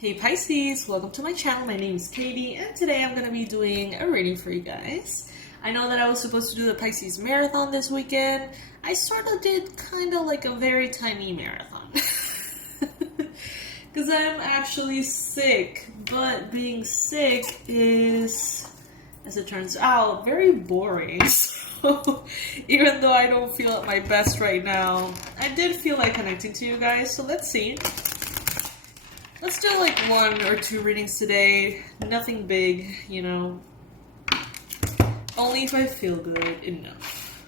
Hey Pisces, welcome to my channel. My name is Katie and today I'm going to be doing a reading for you guys. I know that I was supposed to do the Pisces marathon this weekend. I sort of did kind of like a very tiny marathon. Because I'm actually sick, but being sick is, as it turns out, very boring. So even though I don't feel at my best right now, I did feel like connecting to you guys, so let's see. Let's do like 1 or 2 readings today. Nothing big, you know. Only if I feel good enough.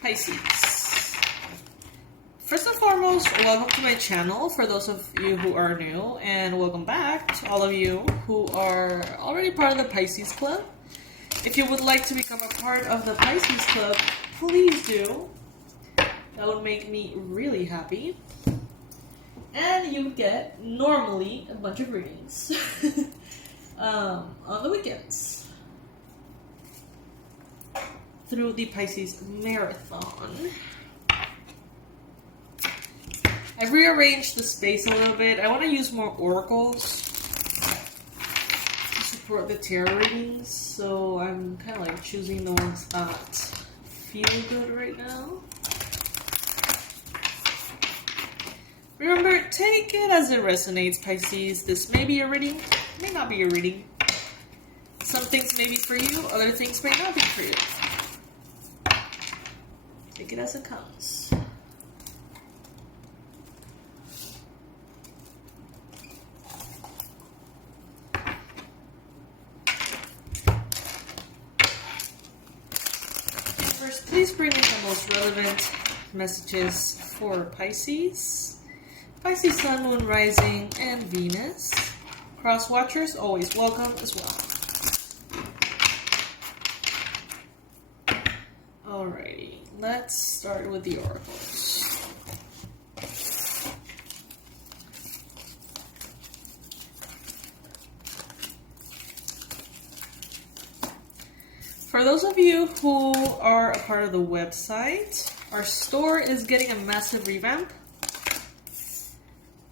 Pisces. First and foremost, welcome to my channel for those of you who are new, and welcome back to all of you who are already part of the Pisces Club. If you would like to become a part of the Pisces Club, please do. That would make me really happy. And you get, normally, a bunch of readings on the weekends through the Pisces Marathon. I've rearranged the space a little bit. I want to use more oracles to support the tarot readings, so I'm kind of like choosing the ones that feel good right now. Remember, take it as it resonates, Pisces. This may be a reading, may not be a reading. Some things may be for you, other things may not be for you. Take it as it comes. First, please bring in the most relevant messages for Pisces. Pisces, Sun, Moon, Rising, and Venus. Cross watchers, always welcome as well. Alrighty, let's start with the oracles. For those of you who are a part of the website, our store is getting a massive revamp.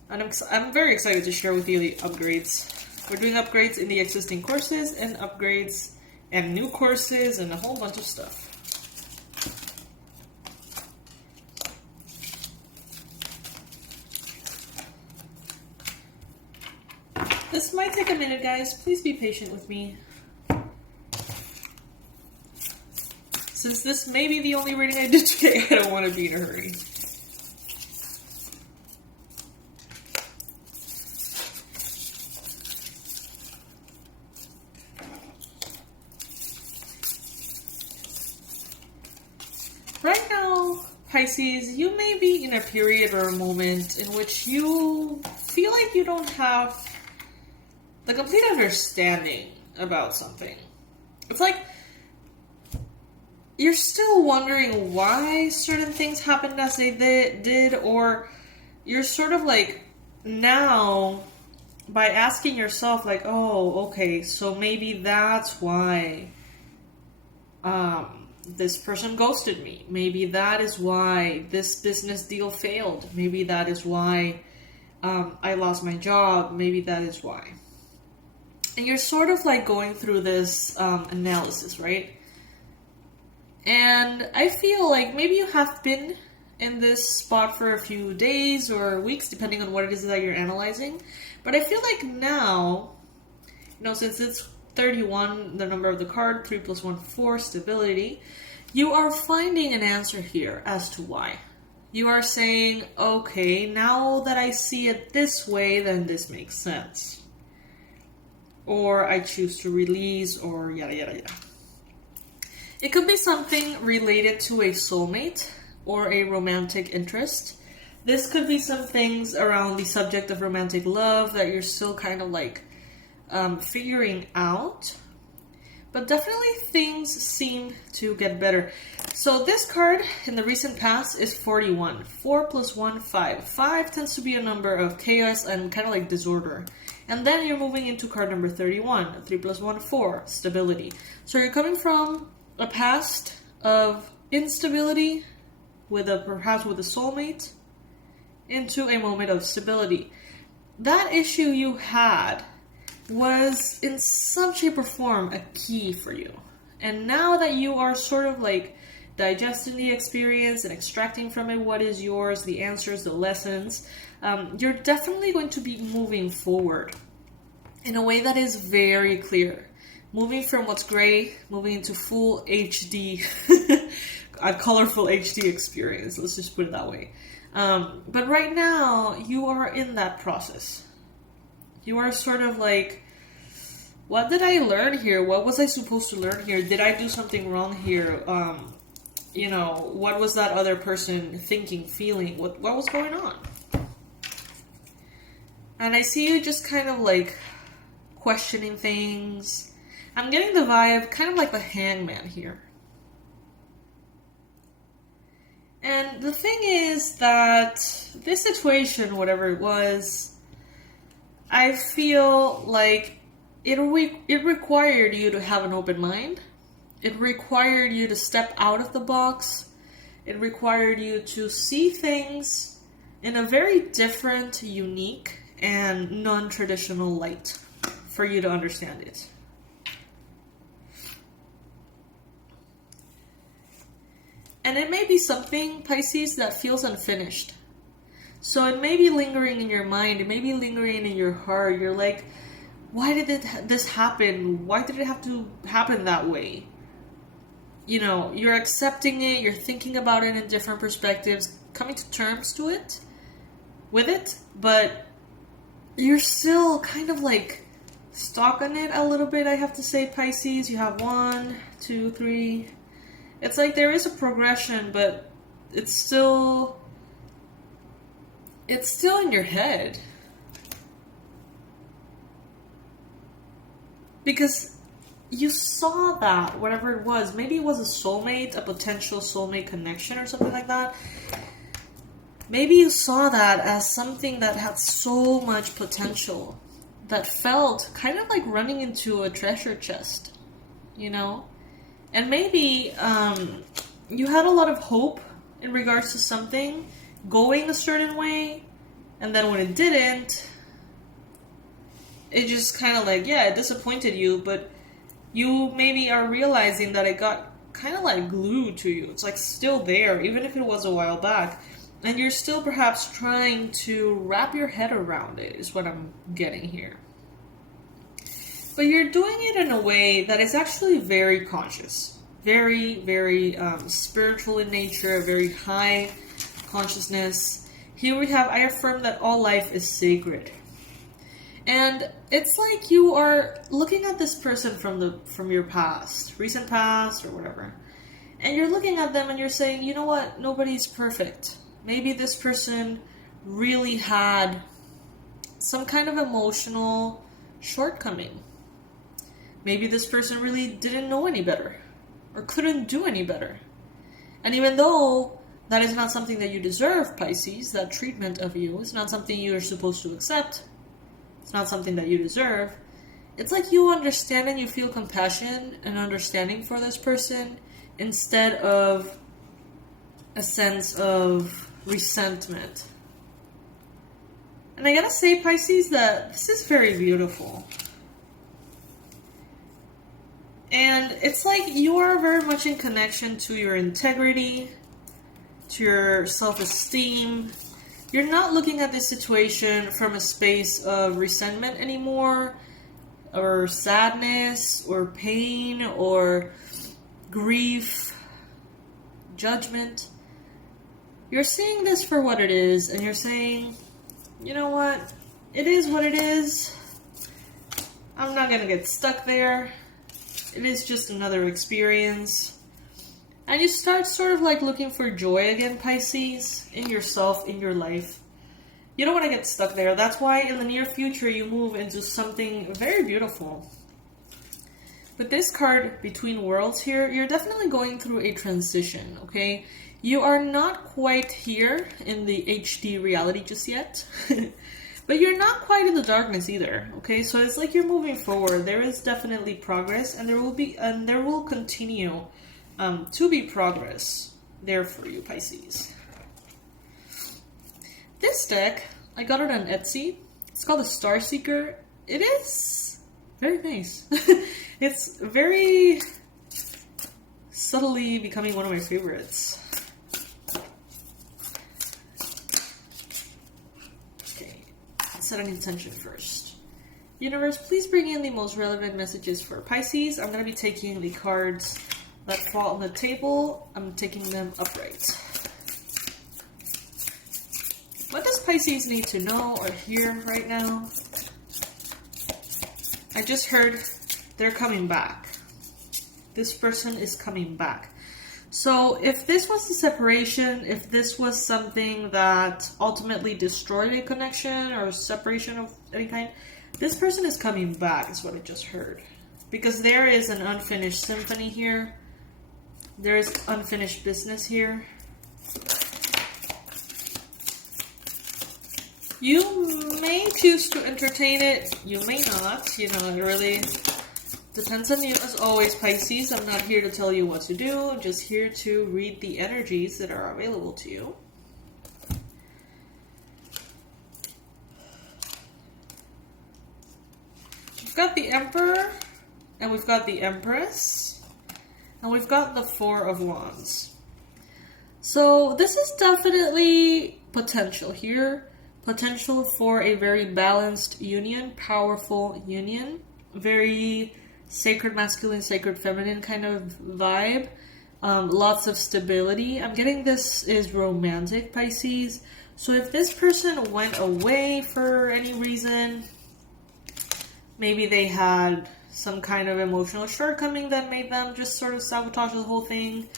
And I'm very excited to share with you the upgrades. We're doing upgrades in the existing courses and upgrades and new courses and a whole bunch of stuff. This might take a minute, guys. Please be patient with me. Since this may be the only reading I do today, I don't want to be in a hurry. Right now, Pisces, you may be in a period or a moment in which you feel like you don't have the complete understanding about something. It's like you're still wondering why certain things happened as they did, or you're sort of like now, by asking yourself like, oh, okay, so maybe that's why this person ghosted me. Maybe that is why this business deal failed. Maybe that is why I lost my job. Maybe that is why. And you're sort of like going through this analysis, right? And I feel like maybe you have been in this spot for a few days or weeks, depending on what it is that you're analyzing. But I feel like now, you know, since it's 31, the number of the card, 3 + 1, 4, stability, you are finding an answer here as to why. You are saying, okay, now that I see it this way, then this makes sense. Or I choose to release, or yada, yada, yada. It could be something related to a soulmate or a romantic interest. This could be some things around the subject of romantic love that you're still kind of like figuring out. But definitely things seem to get better. So this card in the recent past is 41. 4 + 1, 5. 5 tends to be a number of chaos and kind of like disorder. And then you're moving into card number 31. 3 + 1, 4. Stability. So you're coming from a past of instability perhaps with a soulmate into a moment of stability. that issue you had was in some shape or form a key for you. And now that you are sort of like digesting the experience and extracting from it what is yours, the answers, the lessons, you're definitely going to be moving forward in a way that is very clear. Moving from what's gray, moving into full HD, a colorful HD experience. Let's just put it that way. But right now, you are in that process. You are sort of like, what did I learn here? What was I supposed to learn here? Did I do something wrong here? What was that other person thinking, feeling? What was going on? And I see you just kind of like questioning things. I'm getting the vibe kind of like the hangman here. And the thing is that this situation, whatever it was, I feel like it required you to have an open mind. It required you to step out of the box. It required you to see things in a very different, unique, and non-traditional light for you to understand it. And it may be something, Pisces, that feels unfinished. So it may be lingering in your mind. It may be lingering in your heart. You're like, why did this happen? Why did it have to happen that way? You're accepting it. You're thinking about it in different perspectives, coming to terms with it. But you're still kind of like stuck on it a little bit, I have to say, Pisces. You have 1, 2, 3... It's like there is a progression, but it's still in your head. Because you saw that, whatever it was, maybe it was a soulmate, a potential soulmate connection or something like that. Maybe you saw that as something that had so much potential, that felt kind of like running into a treasure chest, And maybe you had a lot of hope in regards to something going a certain way, and then when it didn't, it just kind of like, it disappointed you, but you maybe are realizing that it got kind of like glued to you. It's like still there, even if it was a while back, and you're still perhaps trying to wrap your head around it, is what I'm getting here. But you're doing it in a way that is actually very conscious. Very, very spiritual in nature, very high consciousness. Here we have, I affirm that all life is sacred. And it's like you are looking at this person from your past, recent past or whatever. And you're looking at them and you're saying, you know what, nobody's perfect. Maybe this person really had some kind of emotional shortcoming. Maybe this person really didn't know any better or couldn't do any better. And even though that is not something that you deserve, Pisces, that treatment of you is not something you are supposed to accept. It's not something that you deserve. It's like you understand and you feel compassion and understanding for this person instead of a sense of resentment. And I gotta say, Pisces, that this is very beautiful. And it's like you are very much in connection to your integrity, to your self-esteem. You're not looking at this situation from a space of resentment anymore, or sadness, or pain, or grief, judgment. You're seeing this for what it is, and you're saying, you know what? It is what it is. I'm not gonna get stuck there. It is just another experience. And you start sort of like looking for joy again, Pisces, in yourself, in your life. You don't want to get stuck there. That's why in the near future you move into something very beautiful. With this card, Between Worlds here, you're definitely going through a transition, okay? You are not quite here in the HD reality just yet. But you're not quite in the darkness either, okay? So it's like you're moving forward. There is definitely progress, and there will continue to be progress there for you, Pisces. This deck, I got it on Etsy. It's called a Star Seeker. It is very nice. It's very subtly becoming one of my favorites. Okay, let's set an intention first. Universe, please bring in the most relevant messages for Pisces. I'm going to be taking the cards that fall on the table. I'm taking them upright. What does Pisces need to know or hear right now? I just heard they're coming back. This person is coming back. So if this was a separation, if this was something that ultimately destroyed a connection or a separation of any kind, this person is coming back, is what I just heard. Because there is an unfinished symphony here. There is unfinished business here. You may choose to entertain it. You may not. You know, it really depends on you. As always, Pisces, I'm not here to tell you what to do. I'm just here to read the energies that are available to you. We've got the Emperor, and we've got the Empress, and we've got the Four of Wands. So this is definitely potential here. Potential for a very balanced union, powerful union, very sacred masculine, sacred feminine kind of vibe. Lots of stability. I'm getting this is romantic, Pisces. So if this person went away for any reason, maybe they had some kind of emotional shortcoming that made them just sort of sabotage the whole thing,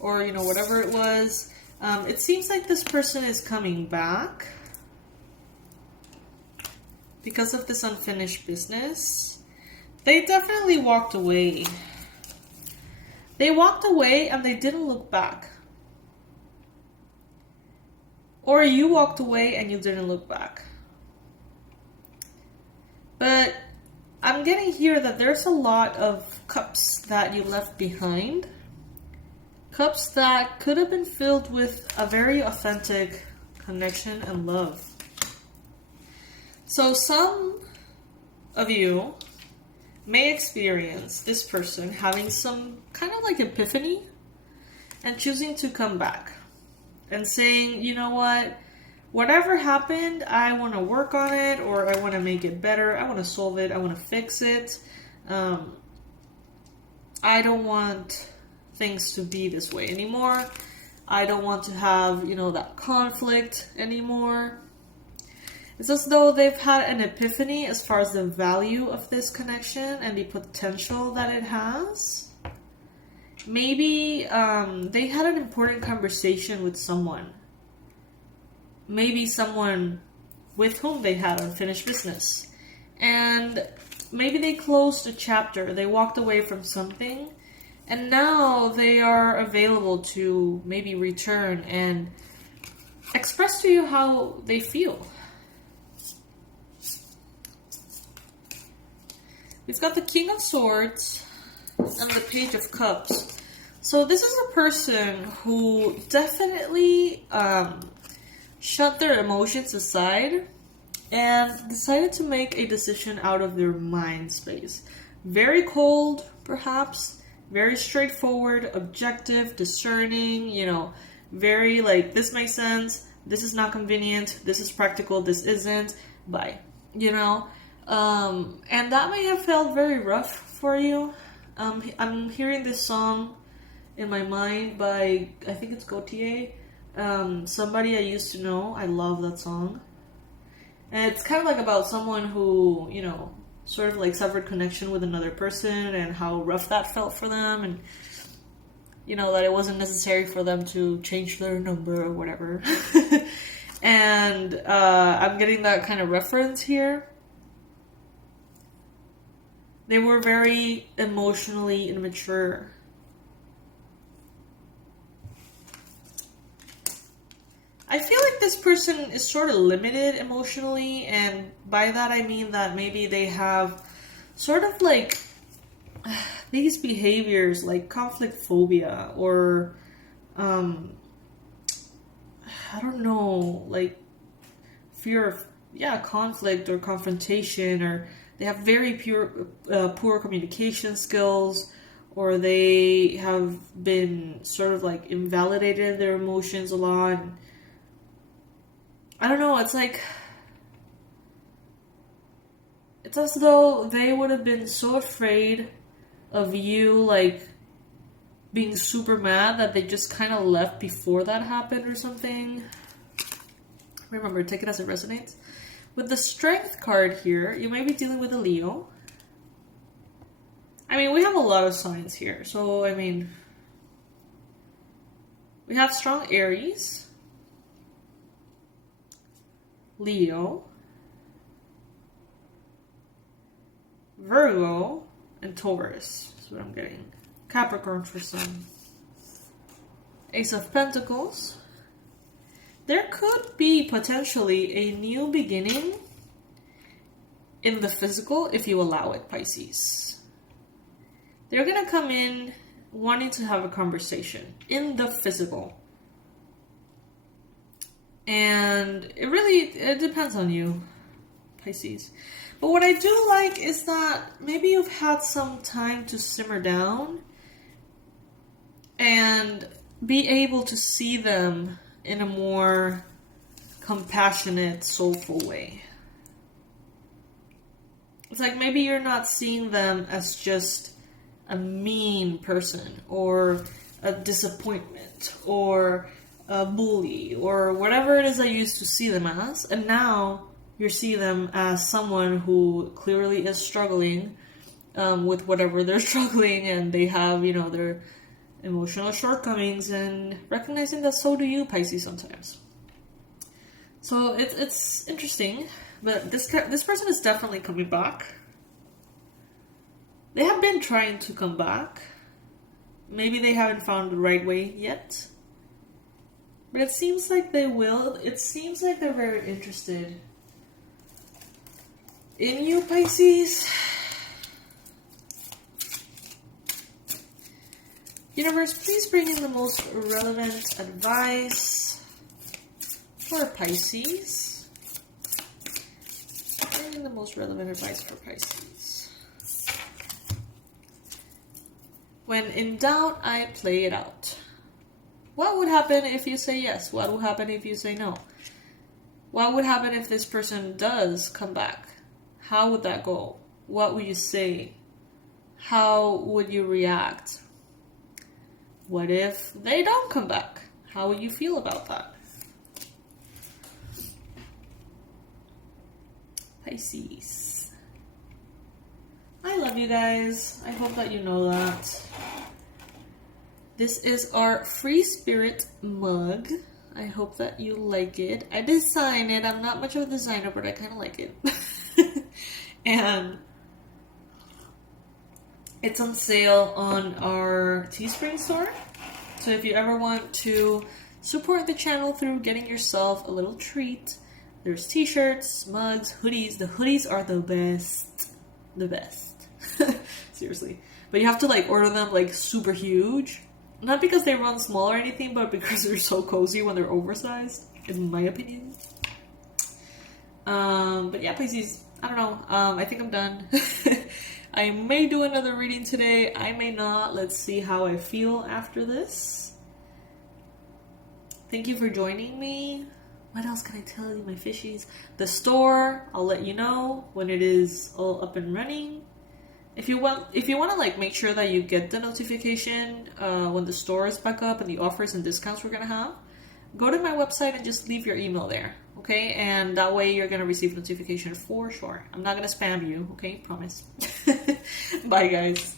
or, you know, whatever it was. It seems like this person is coming back because of this unfinished business. They definitely walked away. They walked away and they didn't look back. Or you walked away and you didn't look back. But I'm getting here that there's a lot of cups that you left behind. Cups that could have been filled with a very authentic connection and love. So some of you may experience this person having some kind of like epiphany and choosing to come back and saying, you know what, whatever happened, I want to work on it, or I want to make it better, I want to solve it, I want to fix it. I don't want things to be this way anymore. I don't want to have, you know, that conflict anymore. It's as though they've had an epiphany as far as the value of this connection and the potential that it has. Maybe they had an important conversation with someone. Maybe someone with whom they had unfinished business. And maybe they closed a chapter. They walked away from something. And now they are available to maybe return and express to you how they feel. We've got the King of Swords and the Page of Cups. So this is a person who definitely shut their emotions aside and decided to make a decision out of their mind space. Very cold, perhaps. Very straightforward, objective, discerning, you know, very like, this makes sense, this is not convenient, this is practical, this isn't, bye, you know. And that may have felt very rough for you. I'm hearing this song in my mind by, I think it's Gautier, Somebody I Used to Know. I love that song. And it's kind of like about someone who, you know, sort of like severed connection with another person and how rough that felt for them, and, you know, that it wasn't necessary for them to change their number or whatever. And I'm getting that kind of reference here. They were very emotionally immature. I feel like this person is sort of limited emotionally, and by that I mean that maybe they have sort of like these behaviors like conflict phobia, or I don't know, like fear of conflict or confrontation, or they have very poor communication skills, or they have been sort of like invalidated in their emotions a lot. I don't know, it's like, it's as though they would have been so afraid of you, like, being super mad that they just kind of left before that happened or something. Remember, take it as it resonates. With the Strength card here, you may be dealing with a Leo. I mean, we have a lot of signs here. So, I mean, we have strong Aries, Leo, Virgo, and Taurus. That's what I'm getting. Capricorn for some. Ace of Pentacles. There could be potentially a new beginning in the physical if you allow it, Pisces. They're going to come in wanting to have a conversation in the physical. And it depends on you, Pisces. But what I do like is that maybe you've had some time to simmer down and be able to see them in a more compassionate, soulful way. It's like maybe you're not seeing them as just a mean person or a disappointment or a bully or whatever it is that you used to see them as, and now you see them as someone who clearly is struggling with whatever they're struggling, and they have, their emotional shortcomings, and recognizing that so do you, Pisces, sometimes. So it's interesting, but this person is definitely coming back. They have been trying to come back. Maybe they haven't found the right way yet, but it seems like they will. It seems like they're very interested in you, Pisces. Universe, please bring in the most relevant advice for Pisces. Bring in the most relevant advice for Pisces. When in doubt, I play it out. What would happen if you say yes? What would happen if you say no? What would happen if this person does come back? How would that go? What would you say? How would you react? What if they don't come back? How would you feel about that? Pisces. I love you guys. I hope that you know that. This is our free spirit mug. I hope that you like it. I designed it. I'm not much of a designer, but I kind of like it. And it's on sale on our Teespring store. So if you ever want to support the channel through getting yourself a little treat, there's t-shirts, mugs, hoodies. The hoodies are the best. The best. Seriously. But you have to like order them like super huge. Not because they run small or anything, but because they're so cozy when they're oversized, in my opinion. But yeah, Pisces, I don't know. I think I'm done. I may do another reading today. I may not. Let's see how I feel after this. Thank you for joining me. What else can I tell you, my fishies? The store, I'll let you know when it is all up and running. If you want to like make sure that you get the notification when the store is back up and the offers and discounts we're gonna have, go to my website and just leave your email there, okay? And that way you're gonna receive notification for sure. I'm not gonna spam you, okay? Promise. Bye, guys.